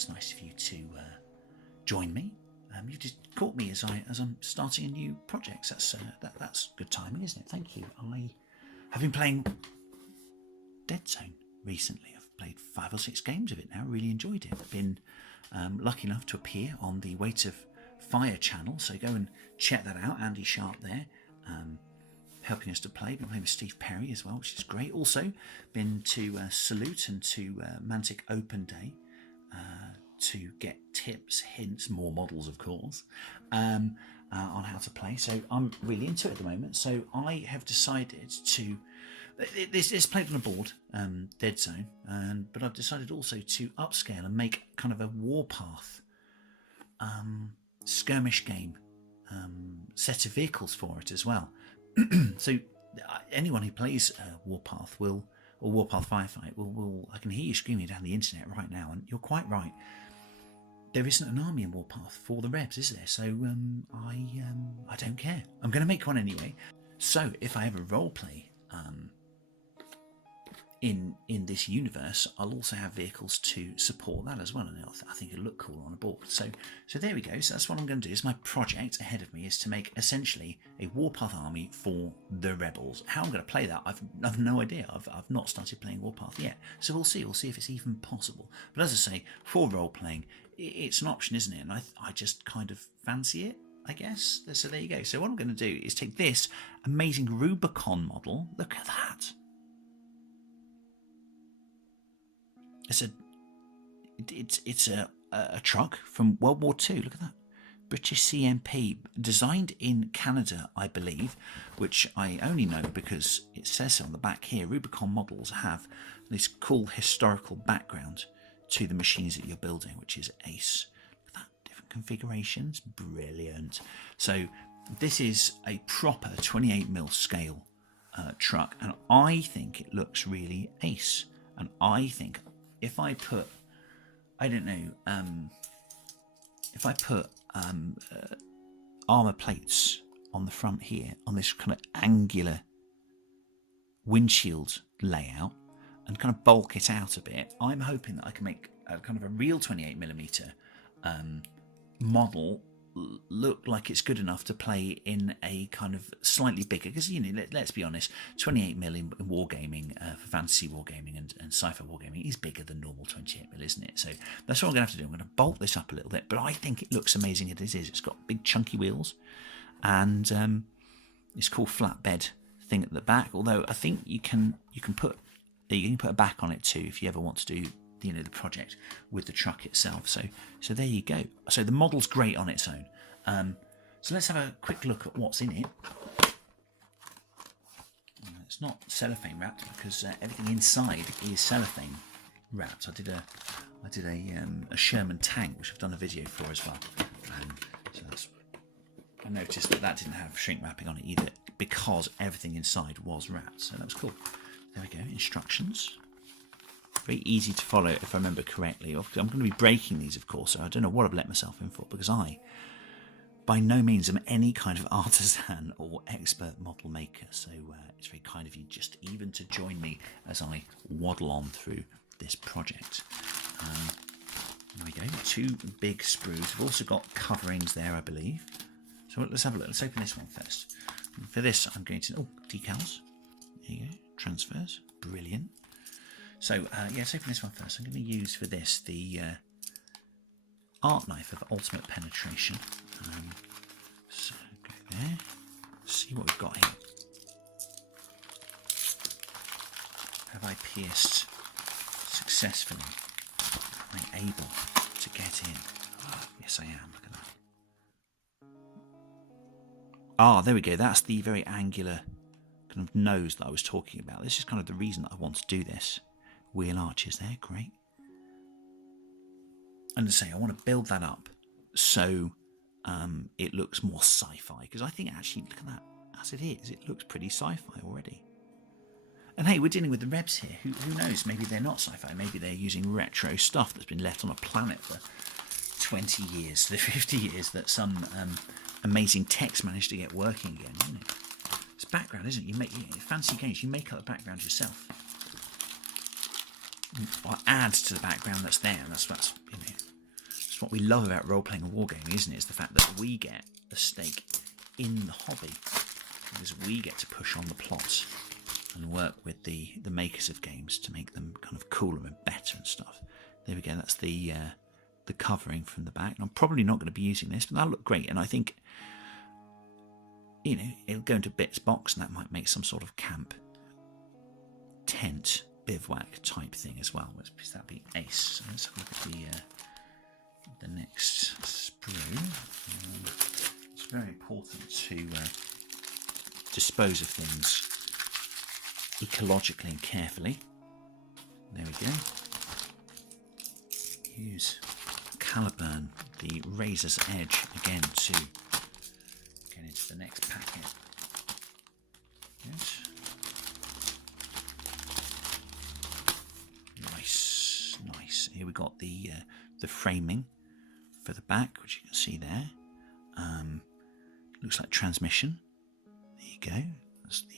It's nice of you to join me. You just caught me as I'm starting a new project. That's good timing, isn't it? Thank you. I have been playing Deadzone recently. I've played 5 or 6 games of it now. Really enjoyed it. I've been lucky enough to appear on the Weight of Fire channel, so go and check that out. Andy Sharp there, helping us to play. Been playing with Steve Perry as well, which is great. Also been to Salute and to Mantic Open Day to get tips, hints, more models of course, on how to play. So I'm really into it at the moment. So I have decided to, it's played on a board, Deadzone, but I've decided also to upscale and make kind of a Warpath skirmish game set of vehicles for it as well. So anyone who plays Warpath or Warpath Firefight will I can hear you screaming down the internet right now, and you're quite right. There isn't an army in Warpath for the Rebs, is there? So I don't care. I'm going to make one anyway. So if I ever roleplay in this universe, I'll also have vehicles to support that as well, and I think it'll look cool on a board. So there we go. So that's what I'm going to do. Is my project ahead of me is to make essentially a Warpath army for the Rebels. How I'm going to play that, I've no idea. I've not started playing Warpath yet, so we'll see. We'll see if it's even possible. But as I say, for role playing, it's an option, isn't it? And I just kind of fancy it, I guess. So there you go. So what I'm going to do is take this amazing Rubicon model. Look at that. It's a truck from World War II. Look at that. British CMP, designed in Canada, I believe, which I only know because it says so on the back here. Rubicon Models have this cool historical background to the machines that you're building, which is ace. Look at that, different configurations, brilliant. So this is a proper 28mm scale truck, and I think it looks really ace. And I think if I put, I don't know, if I put armour plates on the front here, on this kind of angular windshield layout, and kind of bulk it out a bit, I'm hoping that I can make a kind of a real 28mm model look like it's good enough to play in a kind of slightly bigger, because, you know, let's be honest, 28mm in wargaming, for fantasy wargaming and sci-fi wargaming, is bigger than normal 28mm, isn't it? So that's what I'm going to have to do. I'm going to bulk this up a little bit, but I think it looks amazing as it is. It's got big chunky wheels, and this cool flatbed thing at the back, although I think you can put a back on it too if you ever want to do, you know, the project with the truck itself. So there you go. So the model's great on its own. So let's have a quick look at what's in it. It's not cellophane wrapped because everything inside is cellophane wrapped. I did a Sherman tank, which I've done a video for as well. So I noticed that didn't have shrink wrapping on it either, because everything inside was wrapped. So that was cool. There we go. Instructions. Very easy to follow if I remember correctly. I'm going to be breaking these, of course, so I don't know what I've let myself in for, because I, by no means, am any kind of artisan or expert model maker. So it's very kind of you just even to join me as I waddle on through this project. There we go. 2 big sprues. We've also got coverings there, I believe. So let's have a look. Let's open this one first. And for this, I'm going to... Oh, decals. There you go. Transfers. Brilliant. So, yeah, let's open this one first. I'm going to use for this the art knife of ultimate penetration. So, go there. See what we've got here. Have I pierced successfully? Am I able to get in? Oh, yes, I am. Look at that. Ah, there we go. That's the very angular kind of nose that I was talking about. This is kind of the reason that I want to do this. Wheel arches there, great. And to say, I want to build that up so it looks more sci-fi, because I think actually, look at that, as it is, it looks pretty sci-fi already. And hey, we're dealing with the Rebs here. Who knows? Maybe they're not sci-fi. Maybe they're using retro stuff that's been left on a planet for 20 years, the 50 years that some amazing techs managed to get working again, isn't it? It's background, isn't it? You make fancy games. You make up the background yourself. Or add to the background that's there. That's you know, It's what we love about role-playing and wargaming, isn't it? It's the fact that we get a stake in the hobby, because we get to push on the plot and work with the makers of games to make them kind of cooler and better and stuff. There we go. That's the covering from the back. And I'm probably not going to be using this, but that'll look great. And I think, you know, it'll go into Bit's box, and that might make some sort of camp tent bivouac type thing as well. That'd be ace. So let's have a look at the next sprue. It's very important to dispose of things ecologically and carefully. There we go. Use Caliburn, the razor's edge, again to get into the next packet. Yes. Nice, nice. Here we got the framing for the back, which you can see there. Looks like transmission. There you go. That's the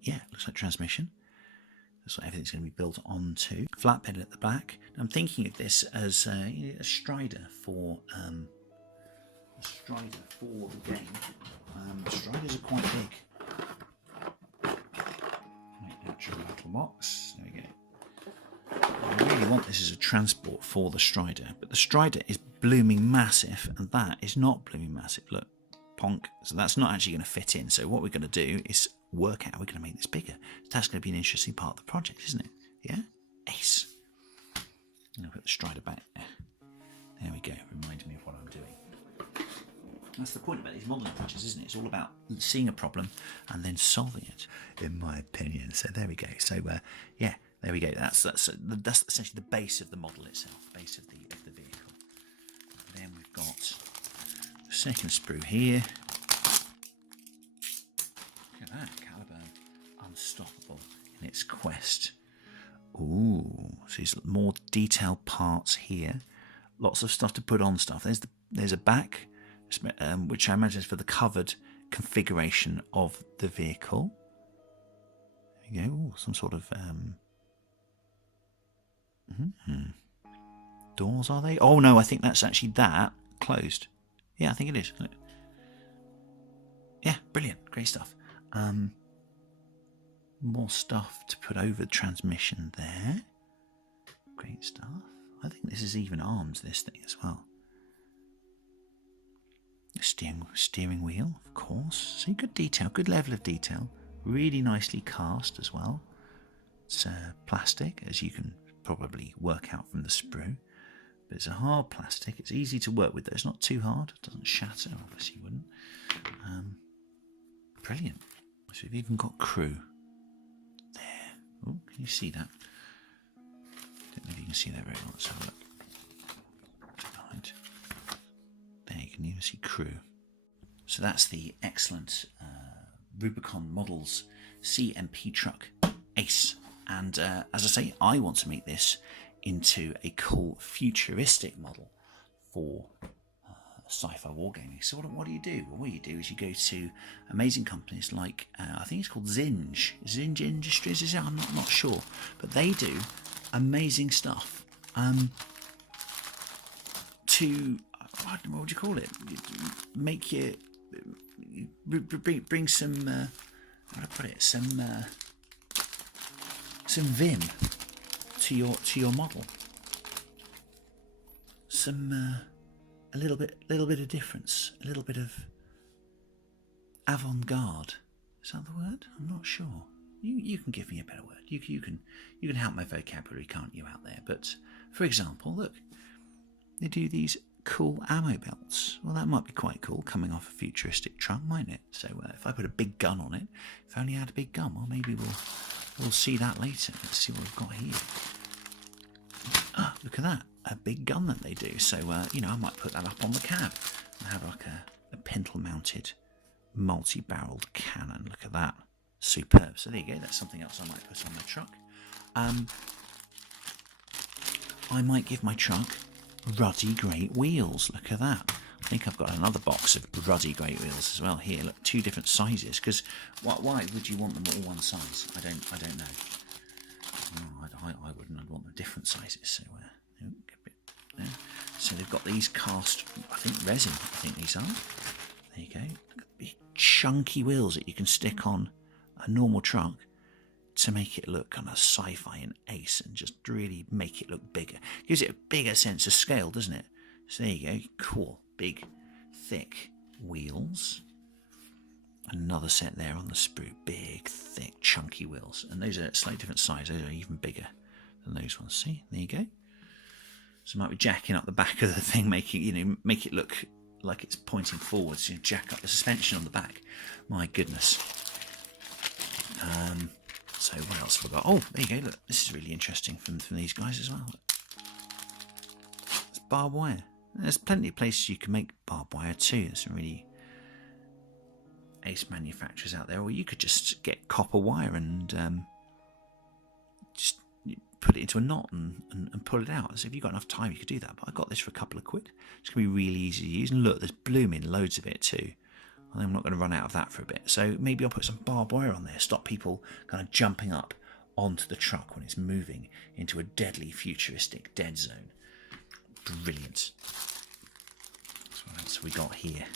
yeah, looks like transmission. That's what everything's going to be built onto. Flatbed at the back. I'm thinking of this as a strider for the game. Striders are quite big. Actual metal box. There we go. I really want this as a transport for the strider, but the strider is blooming massive, and that is not blooming massive. Look, ponk. So that's not actually going to fit in. So what we're going to do is work out how we're going to make this bigger. That's going to be an interesting part of the project, isn't it? Yeah? Ace. I'm going to put the strider back there. There we go. Remind me of what I'm doing. That's the point about these modelling projects, isn't it? It's all about seeing a problem and then solving it, in my opinion. So there we go. So yeah, there we go. That's essentially the base of the model itself, the base of the vehicle. And then we've got the second sprue here. Look at that, Caliburn, unstoppable in its quest. Ooh, so there's more detailed parts here. Lots of stuff to put on stuff. There's a back, which I imagine is for the covered configuration of the vehicle. There you go. Ooh, some sort of doors, are they? Oh no, I think that's actually that closed. Yeah, I think it is. Yeah, brilliant, great stuff. More stuff to put over the transmission there. Great stuff. I think this is even arms, this thing as well. Steering wheel, of course. See, good detail, good level of detail. Really nicely cast as well. It's plastic, as you can probably work out from the sprue. But it's a hard plastic. It's easy to work with though. It's not too hard. It doesn't shatter, obviously you wouldn't. Brilliant. So we've even got crew. There. Oh, can you see that? Don't know if you can see that very well. Let's have a look. Behind. There, you can even see crew. So that's the excellent Rubicon Models CMP truck Ace. And as I say, I want to make this into a cool futuristic model for sci-fi wargaming. So what do you do? Well, what you do is you go to amazing companies like I think it's called Zinge Industries. Is it? I'm not sure, but they do amazing stuff. To what would you call it? Make you bring some how do I put it? Some vim to your model. Some a little bit of difference, a little bit of avant-garde. Is that the word? I'm not sure. You can give me a better word. You can help my vocabulary, can't you, out there? But for example, look, they do these cool ammo belts. Well, that might be quite cool, coming off a futuristic truck, mightn't it? So if I put a big gun on it, if I only had a big gun, well, maybe we'll see that later. Let's see what we've got here. Ah, look at that. A big gun that they do. So, you know, I might put that up on the cab and have like a pintle-mounted multi-barreled cannon. Look at that. Superb. So there you go. That's something else I might put on my truck. I might give my truck ruddy great wheels. Look at that. I think I've got another box of ruddy great wheels as well here. Look, 2 different sizes. Because why would you want them all one size? I don't know. No, I wouldn't. I'd want them different sizes. So get a bit there. So they've got these cast, I think resin, I think these are. There you go. Look at the big chunky wheels that you can stick on a normal truck to make it look kind of sci-fi and ace and just really make it look bigger. Gives it a bigger sense of scale, doesn't it? So there you go. Cool. Big, thick wheels. Another set there on the sprue. Big, thick, chunky wheels. And those are slightly different size. Those are even bigger than those ones. See? There you go. So I might be jacking up the back of the thing, making make it look like it's pointing forwards. Jack up the suspension on the back. My goodness. So what else have we got? Oh, there you go. Look, this is really interesting from these guys as well. It's barbed wire. There's plenty of places you can make barbed wire too. There's some really ace manufacturers out there, or you could just get copper wire and just put it into a knot and pull it out. So if you've got enough time, you could do that. But I got this for a couple of quid. It's going to be really easy to use. And look, there's blooming loads of it too. I think I'm not going to run out of that for a bit. So maybe I'll put some barbed wire on there, stop people kind of jumping up onto the truck when it's moving into a deadly futuristic dead zone. Brilliant. So what else have we got here?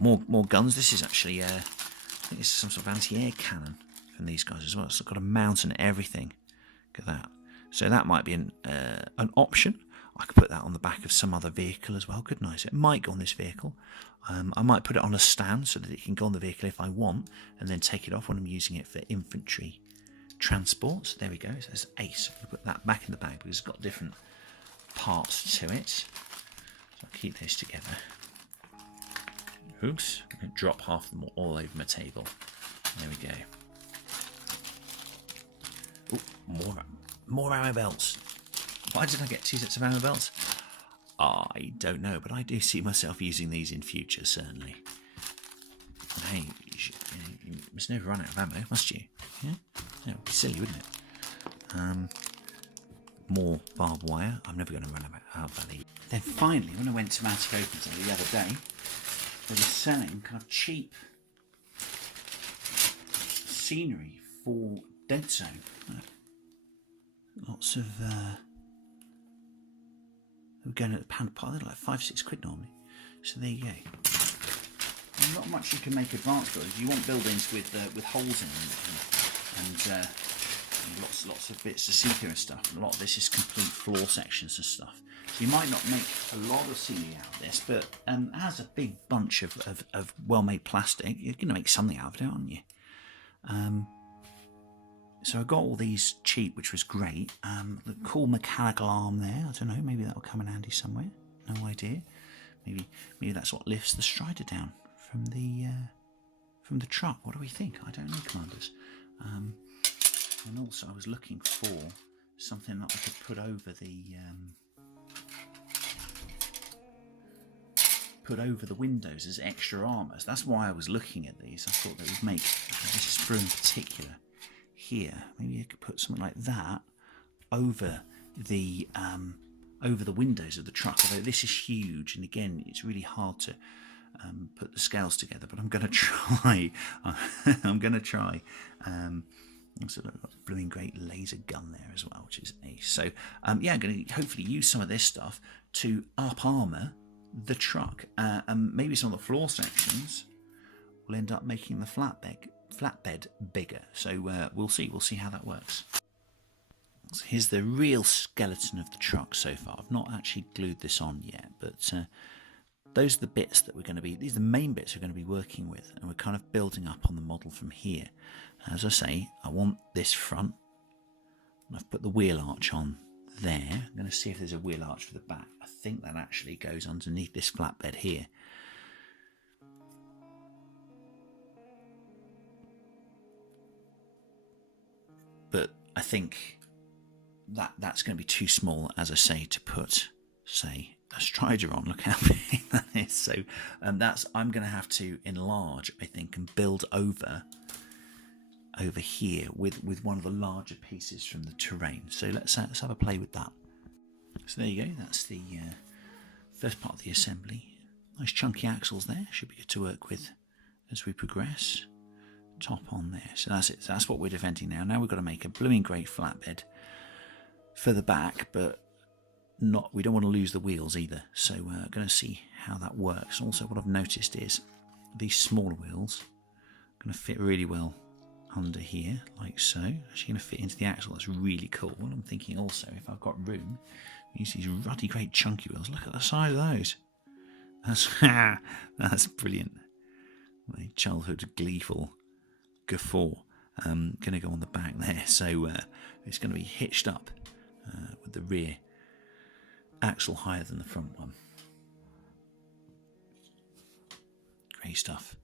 More guns. This is actually, I think this is some sort of anti-air cannon from these guys as well. It's got a mount and everything. Look at that. So that might be an option. I could put that on the back of some other vehicle as well, couldn't I? So it might go on this vehicle. I might put it on a stand so that it can go on the vehicle if I want, and then take it off when I'm using it for infantry transports. There we go. So there's ace. I'll put that back in the bag because it's got different parts to it. So I'll keep those together. Oops, I'm going to drop half of them all over my table. There we go. Ooh, more ammo belts. Why did I get 2 sets of ammo belts? I don't know, but I do see myself using these in future, certainly. Hey, you must never run out of ammo, must you? Yeah? That would be silly, wouldn't it? More barbed wire. I'm never going to run out of these. Then finally, when I went to Mantic Games the other day, they were selling kind of cheap scenery for Deadzone. Lots of we're going at the pound part. They're like £5-6 quid normally. So there you go. And not much you can make advanced buildings. You want buildings with holes in them and lots of bits to see through and stuff. And a lot of this is complete floor sections and stuff. So you might not make a lot of scenery out of this, but as a big bunch of well-made plastic, you're going to make something out of it, aren't you? So I got all these cheap, which was great. The cool mechanical arm there. I don't know. Maybe that will come in handy somewhere. No idea. Maybe that's what lifts the strider down from the truck. What do we think? I don't know, commanders. And also, I was looking for something that I could put over the windows as extra armours. That's why I was looking at these. I thought they would make this sprue in particular. Here, maybe you could put something like that over the windows of the truck. Although this is huge, and again, it's really hard to put the scales together. But I'm going to try. I'm going to try. Also, I've got a blooming great laser gun there as well, which is ace. So yeah, I'm going to hopefully use some of this stuff to up armour the truck, and maybe some of the floor sections will end up making the flatbed bigger. So we'll see how that works. So here's the real skeleton of the truck so far. I've not actually glued this on yet, but those are the bits that these are the main bits we're going to be working with, and we're kind of building up on the model from here. As I say, I want this front, and I've put the wheel arch on there. I'm going to see if there's a wheel arch for the back. I think that actually goes underneath this flatbed here. But I think that's going to be too small, as I say, to put, say, a strider on. Look how big that is. So I'm going to have to enlarge, I think, and build over here with one of the larger pieces from the terrain. So let's have a play with that. So there you go. That's the first part of the assembly. Nice chunky axles there. Should be good to work with as we progress. Top on there. So that's it. So that's what we're defending now. Now we've got to make a blooming great flatbed for the back, but we don't want to lose the wheels either. So we're going to see how that works. Also, what I've noticed is these smaller wheels are going to fit really well under here, like so. Actually going to fit into the axle. That's really cool. What I'm thinking also, if I've got room, use these ruddy, great chunky wheels. Look at the size of those. That's brilliant. My childhood gleeful guffaw. Going to go on the back there, so it's going to be hitched up with the rear axle higher than the front one. Great stuff.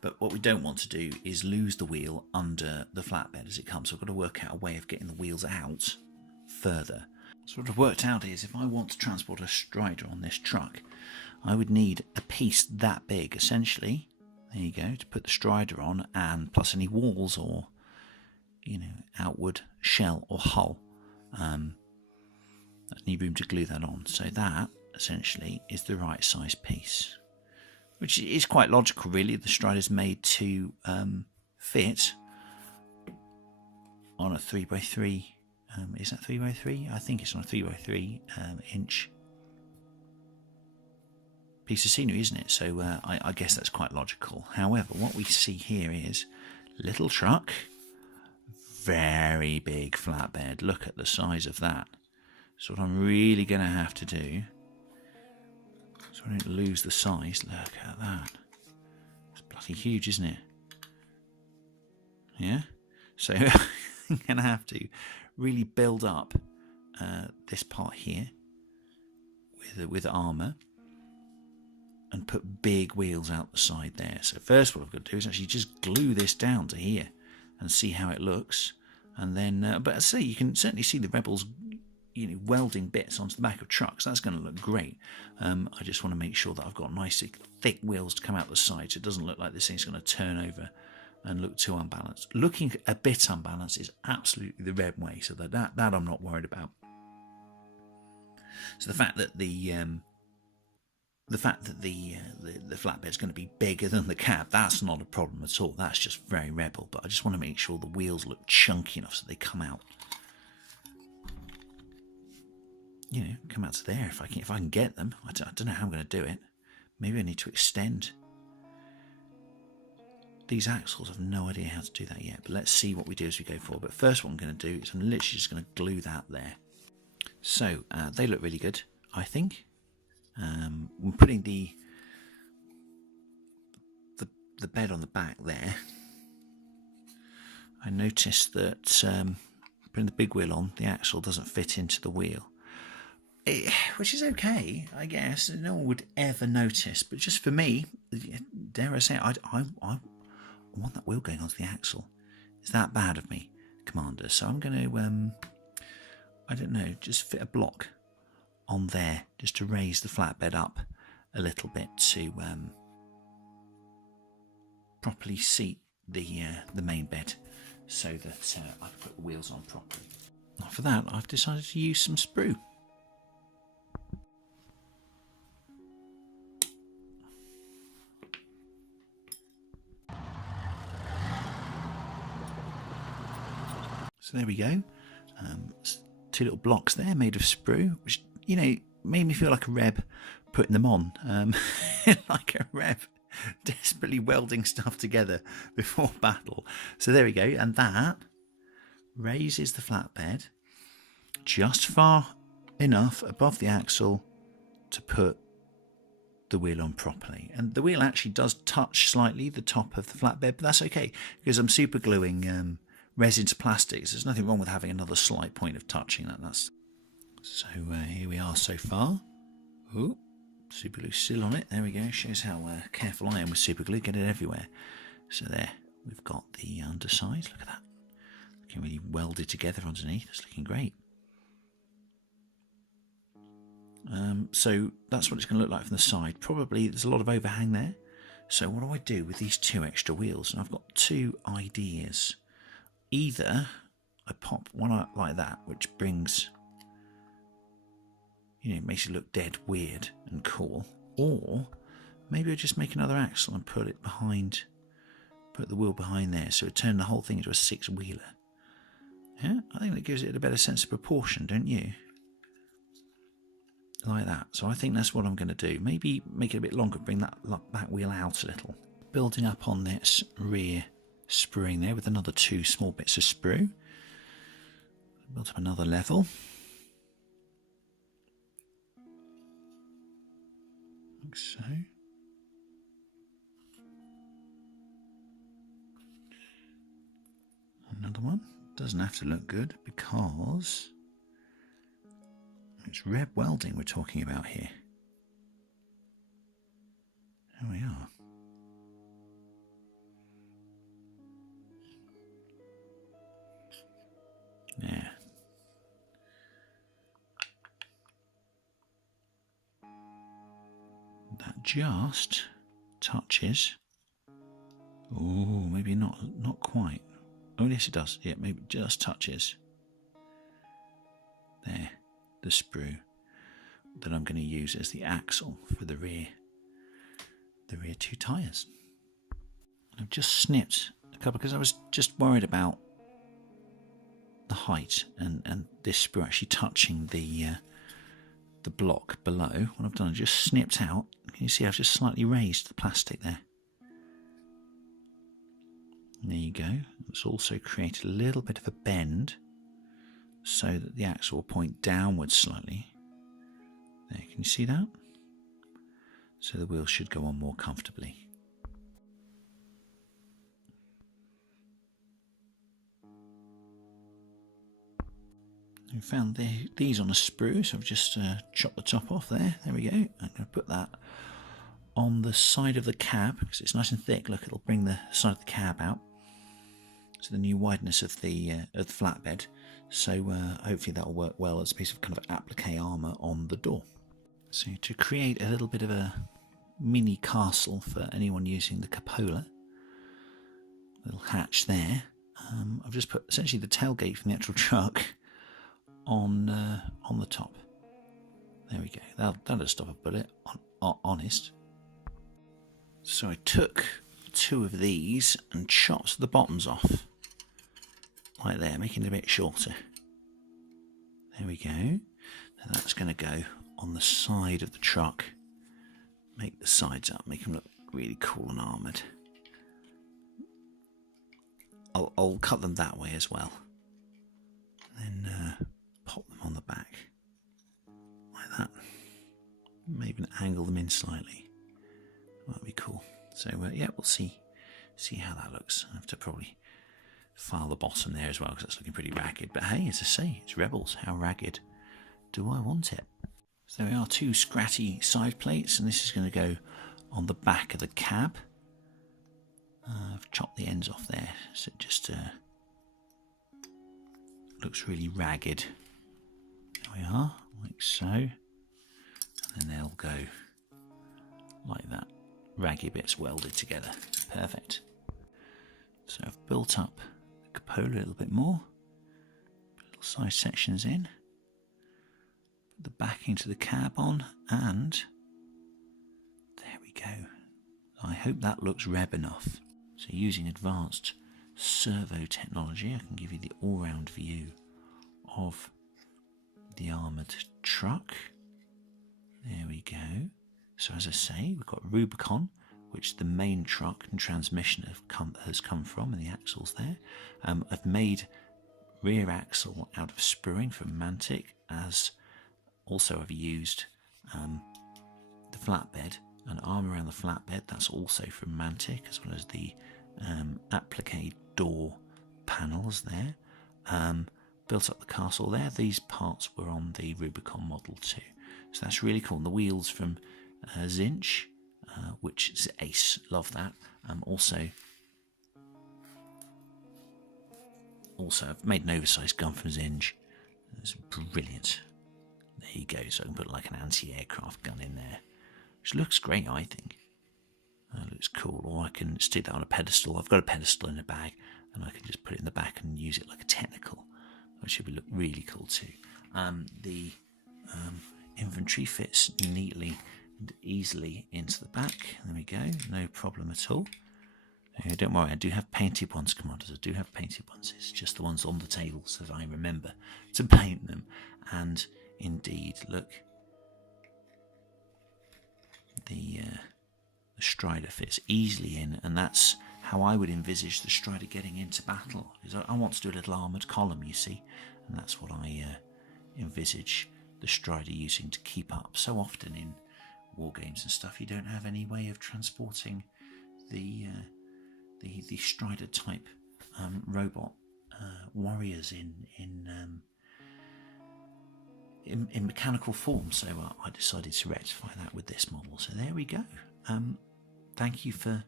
But what we don't want to do is lose the wheel under the flatbed as it comes. So I've got to work out a way of getting the wheels out further. So what I've worked out is if I want to transport a strider on this truck, I would need a piece that big, essentially. There you go, to put the strider on, and plus any walls or, outward shell or hull. I need room to glue that on. So that, essentially, is the right size piece. Which is quite logical, really. The strider's made to fit on a 3x3. Is that 3x3? I think it's on a 3x3 inch piece of scenery, isn't it? So I guess that's quite logical. However, what we see here is little truck, very big flatbed. Look at the size of that. So what I'm really going to have to do, so I don't lose the size, look at that. It's bloody huge, isn't it? Yeah? So I'm going to have to really build up this part here with armour, and put big wheels out the side there. So first what I've got to do is actually just glue this down to here and see how it looks. And then, but I say you can certainly see the Rebels, welding bits onto the back of trucks. That's going to look great. I just want to make sure that I've got nice thick wheels to come out the side, so it doesn't look like this thing's going to turn over and look too unbalanced. Looking a bit unbalanced is absolutely the Reb way, so that I'm not worried about. So the fact that the flatbed's going to be bigger than the cab, that's not a problem at all. That's just very Rebel. But I just want to make sure the wheels look chunky enough so they come out. Come out to there if I can get them. I don't know how I'm going to do it. Maybe I need to extend these axles. I've no idea how to do that yet. But let's see what we do as we go forward. But first, what I'm going to do is I'm literally just going to glue that there. So they look really good, I think. I'm putting the bed on the back there. I noticed that putting the big wheel on, the axle doesn't fit into the wheel, which is okay, I guess. No one would ever notice, but just for me, dare I say, I want that wheel going onto the axle. Is that bad of me, Commander? So I'm going to, I don't know, just fit a block on there just to raise the flatbed up a little bit to properly seat the main bed, so that I can put the wheels on properly. Now for that, I've decided to use some sprue. So there we go. Two little blocks there made of sprue, which made me feel like a Reb putting them on, like a Reb desperately welding stuff together before battle. So there we go, and that raises the flatbed just far enough above the axle to put the wheel on properly. And the wheel actually does touch slightly the top of the flatbed, but that's okay because I'm super gluing resin to plastics. There's nothing wrong with having another slight point of touching that. So here we are so far. Ooh, super glue still on it. There we go. Shows how careful I am with super glue. Get it everywhere. So there, we've got the underside. Look at that. Looking really welded together underneath. It's looking great. So that's what it's going to look like from the side. Probably there's a lot of overhang there. So what do I do with these two extra wheels? And I've got two ideas. Either I pop one out like that, which brings, makes it look dead weird and cool. Or maybe I just make another axle and put it behind, put the wheel behind there, so it turned the whole thing into a six-wheeler. Yeah, I think that gives it a better sense of proportion, don't you? like that. So I think that's what I'm going to do. Maybe make it a bit longer, bring that back wheel out a little. Building up on this rear spruing there with another 2 small bits of sprue. Built up another level. Like so. Another one. Doesn't have to look good because it's reb welding we're talking about here. There we are. Yeah. That just touches. Oh, maybe not quite. Oh yes it does. Yeah, maybe it just touches. There, the sprue that I'm going to use as the axle for the rear 2 tyres. I've just snipped a couple because I was just worried about the height and this sprue actually touching the block below. What I've done is just snipped out. Can you see I've just slightly raised the plastic there? There you go. It's also created a little bit of a bend so that the axle will point downwards slightly. There, can you see that? So the wheel should go on more comfortably. I found these on a sprue, so I've just chopped the top off there. There we go. I'm going to put that on the side of the cab because it's nice and thick. Look, it'll bring the side of the cab out. So the new wideness of the flatbed. So hopefully that will work well as a piece of kind of applique armour on the door. So to create a little bit of a mini castle for anyone using the cupola, little hatch there. I've just put essentially the tailgate from the actual truck on the top. There we go. That'll stop a bullet. Honest. So I took 2 of these and chopped the bottoms off, like there, making it a bit shorter. There we go. Now that's going to go on the side of the truck. Make the sides up, make them look really cool and armoured. I'll cut them that way as well. And then pop them on the back, like that. Maybe angle them in slightly. That'd be cool. So yeah, we'll see how that looks. I have to probably file the bottom there as well because that's looking pretty ragged. But hey, as I say, it's Rebels. How ragged do I want it? So there are 2 scratty side plates, and this is going to go on the back of the cab. I've chopped the ends off there, so it just looks really ragged. There we are, like so. And then they'll go like that. Raggy bits welded together. Perfect. So I've built up the cupola a little bit more. Put little side sections in. Put the backing to the cab on, and there we go. I hope that looks reb enough. So using advanced servo technology, I can give you the all-round view of the armoured truck. There we go. So as I say, we've got Rubicon, which the main truck and transmission has come from, and the axles there. I've made rear axle out of spruing from Mantic, as also I've used the flatbed and armour around the flatbed. That's also from Mantic, as well as the applique door panels there. Built up the castle there. These parts were on the Rubicon model too. So that's really cool. And the wheels from Zinge, which is ace. Love that. Also, I've made an oversized gun from Zinge. It's brilliant. There you go. So I can put like an anti-aircraft gun in there, which looks great, I think. Looks cool. Or I can stick that on a pedestal. I've got a pedestal in a bag, and I can just put it in the back and use it like a technical, which would look really cool too. The infantry fits neatly and easily into the back. There we go. No problem at all. Don't worry, I do have painted ones, Commanders. I do have painted ones. It's just the ones on the table, so that I remember to paint them. And indeed, look, the Strider fits easily in, and that's how I would envisage the Strider getting into battle. Because I want to do a little armoured column, you see, and that's what I envisage the Strider using to keep up. So often in war games and stuff, you don't have any way of transporting the Strider type robot warriors in mechanical form. So I decided to rectify that with this model. So there we go. Thank you for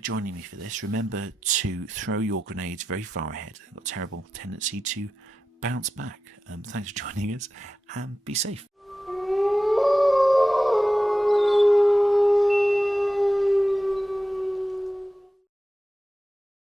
joining me for this. Remember to throw your grenades very far ahead. They've got a terrible tendency to bounce back. Thanks for joining us, and be safe.